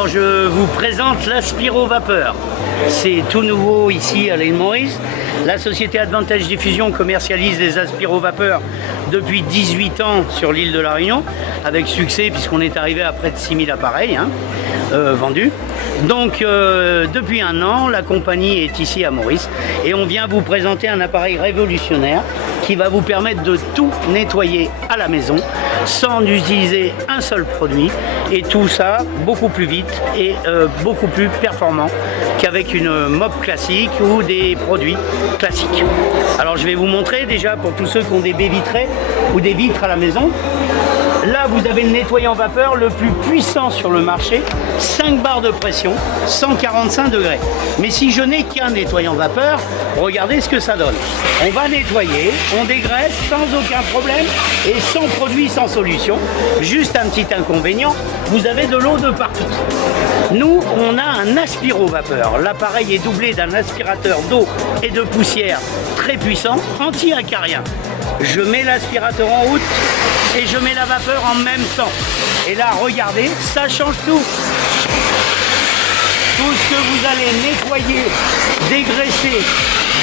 Alors je vous présente l'aspiro-vapeur. C'est tout nouveau ici à l'île Maurice. La société Advantage Diffusion commercialise les aspiro-vapeurs depuis 18 ans sur l'île de la Réunion, avec succès puisqu'on est arrivé à près de 6000 appareils vendus. Donc depuis un an, la compagnie est ici à Maurice et on vient vous présenter un appareil révolutionnaire qui va vous permettre de tout nettoyer à la maison sans utiliser un seul produit, et tout ça beaucoup plus vite et beaucoup plus performant qu'avec une mop classique ou des produits classiques. Alors je vais vous montrer déjà pour tous ceux qui ont des baies vitrées ou des vitres à la maison. Là, vous avez le nettoyant vapeur le plus puissant sur le marché, 5 barres de pression, 145 degrés. Mais si je n'ai qu'un nettoyant vapeur, regardez ce que ça donne. On va nettoyer, on dégraisse sans aucun problème et sans produit, sans solution. Juste un petit inconvénient, vous avez de l'eau de partout. Nous, on a un aspiro-vapeur. L'appareil est doublé d'un aspirateur d'eau et de poussière très puissant, anti-acarien. Je mets l'aspirateur en route et je mets la vapeur en même temps. Et là, regardez, ça change tout. Tout ce que vous allez nettoyer, dégraisser,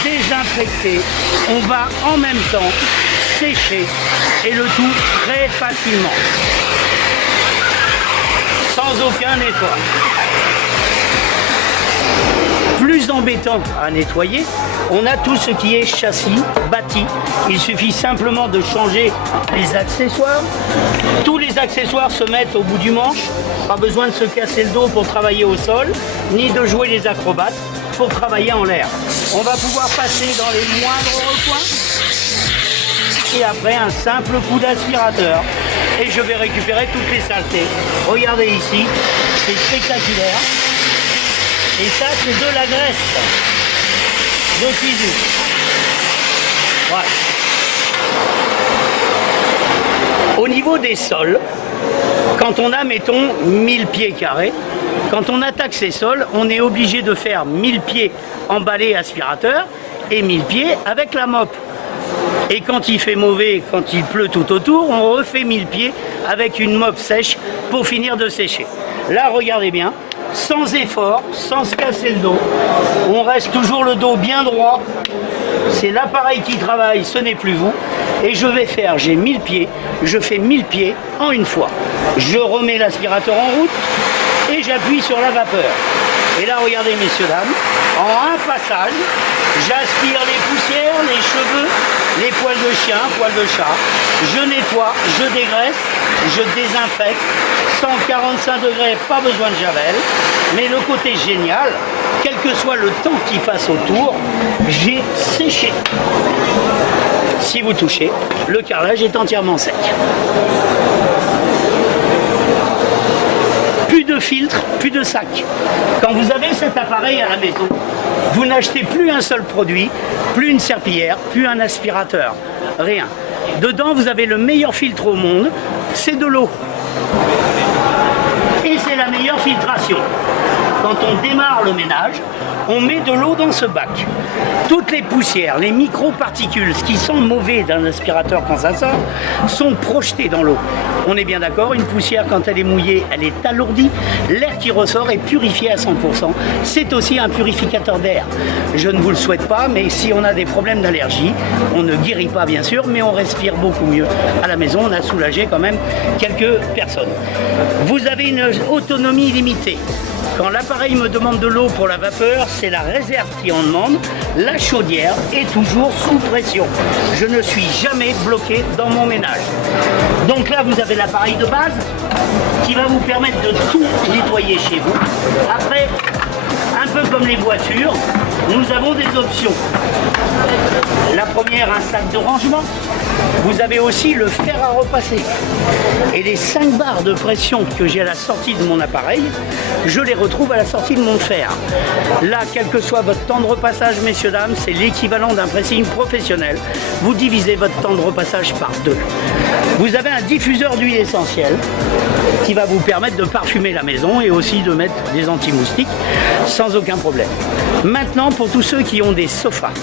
désinfecter, on va en même temps sécher et le tout très facilement. Sans aucun nettoyage. Plus embêtant à nettoyer, on a tout ce qui est châssis, bâti. Il suffit simplement de changer les accessoires. Tous les accessoires se mettent au bout du manche. Pas besoin de se casser le dos pour travailler au sol, ni de jouer les acrobates pour travailler en l'air. On va pouvoir passer dans les moindres recoins. Et après, un simple coup d'aspirateur. Et je vais récupérer toutes les saletés. Regardez ici, c'est spectaculaire. Et ça, c'est de la graisse de cuisine. Voilà. Au niveau des sols, quand on a, mettons, 1000 pieds carrés, quand on attaque ces sols, on est obligé de faire 1000 pieds emballés aspirateur et 1000 pieds avec la mop. Et quand il fait mauvais, quand il pleut tout autour, on refait 1000 pieds avec une mop sèche pour finir de sécher. Là, regardez bien. Sans effort, sans se casser le dos. On reste toujours le dos bien droit. C'est l'appareil qui travaille, ce n'est plus vous. Et je vais faire, j'ai 1000 pieds, je fais 1000 pieds en une fois. Je remets l'aspirateur en route et j'appuie sur la vapeur. Et là, regardez, messieurs, dames, en un passage, j'aspire les poussières, les cheveux, les poils de chien, poils de chat. Je nettoie, je dégraisse, je désinfecte. 145 degrés, pas besoin de javel. Mais le côté génial, quel que soit le temps qu'il fasse autour, j'ai séché. Si vous touchez, le carrelage est entièrement sec. Plus de filtre, plus de sac. Quand vous avez cet appareil à la maison, vous n'achetez plus un seul produit, plus une serpillière, plus un aspirateur, rien. Dedans, vous avez le meilleur filtre au monde, c'est de l'eau. Et c'est la meilleure filtration. Quand on démarre le ménage, on met de l'eau dans ce bac. Toutes les poussières, les micro-particules, ce qui sent mauvais d'un aspirateur quand ça sort, sont projetées dans l'eau. On est bien d'accord, une poussière quand elle est mouillée, elle est alourdie. L'air qui ressort est purifié à 100%. C'est aussi un purificateur d'air. Je ne vous le souhaite pas, mais si on a des problèmes d'allergie, on ne guérit pas bien sûr, mais on respire beaucoup mieux. À la maison, on a soulagé quand même quelques personnes. Vous avez une autonomie limitée. Quand l'appareil me demande de l'eau pour la vapeur, c'est la réserve qui en demande. La chaudière est toujours sous pression. Je ne suis jamais bloqué dans mon ménage. Donc là, vous avez l'appareil de base qui va vous permettre de tout nettoyer chez vous. Après, un peu comme les voitures, nous avons des options. La première, un sac de rangement. Vous avez aussi le fer à repasser. Et les 5 barres de pression que j'ai à la sortie de mon appareil, je les retrouve à la sortie de mon fer. Là, quel que soit votre temps de repassage, messieurs, dames, c'est l'équivalent d'un pressing professionnel. Vous divisez votre temps de repassage par 2. Vous avez un diffuseur d'huile essentielle qui va vous permettre de parfumer la maison et aussi de mettre des anti-moustiques sans aucun problème. Maintenant, pour tous ceux qui ont des sofas,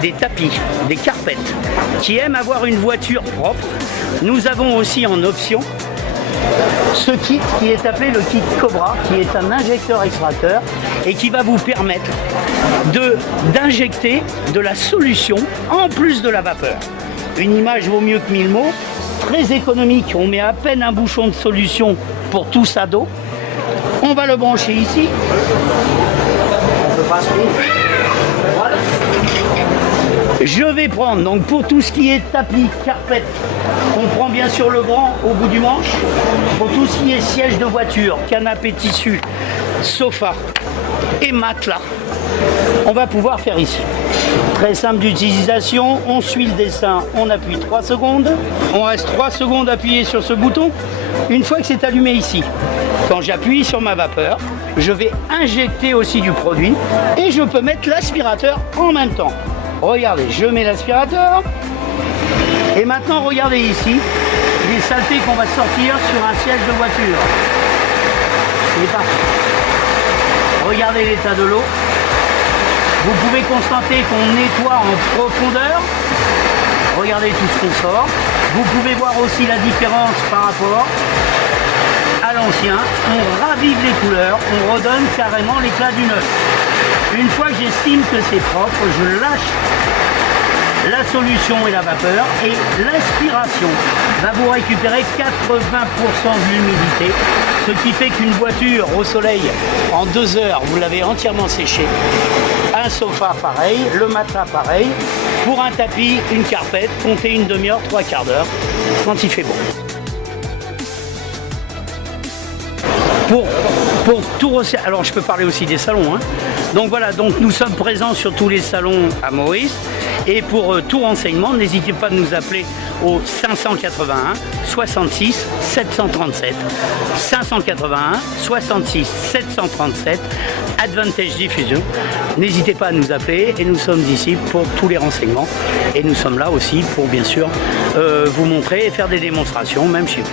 des tapis, des carpettes, qui aiment avoir une voiture propre, nous avons aussi en option ce kit qui est appelé le kit Cobra, qui est un injecteur extracteur et qui va vous permettre d'injecter de la solution en plus de la vapeur. Une image vaut mieux que 1000 mots, très économique, on met à peine un bouchon de solution pour tout ça d'eau. On va le brancher ici. On peut passer. Voilà. Je vais prendre, donc pour tout ce qui est tapis, carpette, on prend bien sûr le grand au bout du manche. Pour tout ce qui est siège de voiture, canapé tissu, sofa et matelas, on va pouvoir faire ici. Très simple d'utilisation, on suit le dessin, on appuie 3 secondes, on reste 3 secondes appuyé sur ce bouton. Une fois que c'est allumé ici, quand j'appuie sur ma vapeur, je vais injecter aussi du produit et je peux mettre l'aspirateur en même temps. Regardez, je mets l'aspirateur et maintenant regardez ici les saletés qu'on va sortir sur un siège de voiture. C'est parti. Regardez l'état de l'eau. Vous pouvez constater qu'on nettoie en profondeur. Regardez tout ce qu'on sort. Vous pouvez voir aussi la différence par rapport à l'ancien. On ravive les couleurs, on redonne carrément l'éclat du neuf. Une fois que j'estime que c'est propre, je lâche la solution et la vapeur et l'aspiration va vous récupérer 80% de l'humidité, ce qui fait qu'une voiture au soleil, en 2 heures, vous l'avez entièrement séché. Un sofa pareil, le matelas pareil, pour un tapis, une carpette, comptez une demi-heure, 3/4 d'heure, quand il fait beau. Pour tout refaire, alors je peux parler aussi des salons, hein. Donc voilà, donc nous sommes présents sur tous les salons à Maurice. Et pour tout renseignement, n'hésitez pas à nous appeler au 581 66 737. 581 66 737, Advantage Diffusion. N'hésitez pas à nous appeler et nous sommes ici pour tous les renseignements. Et nous sommes là aussi pour bien sûr vous montrer et faire des démonstrations, même chez vous.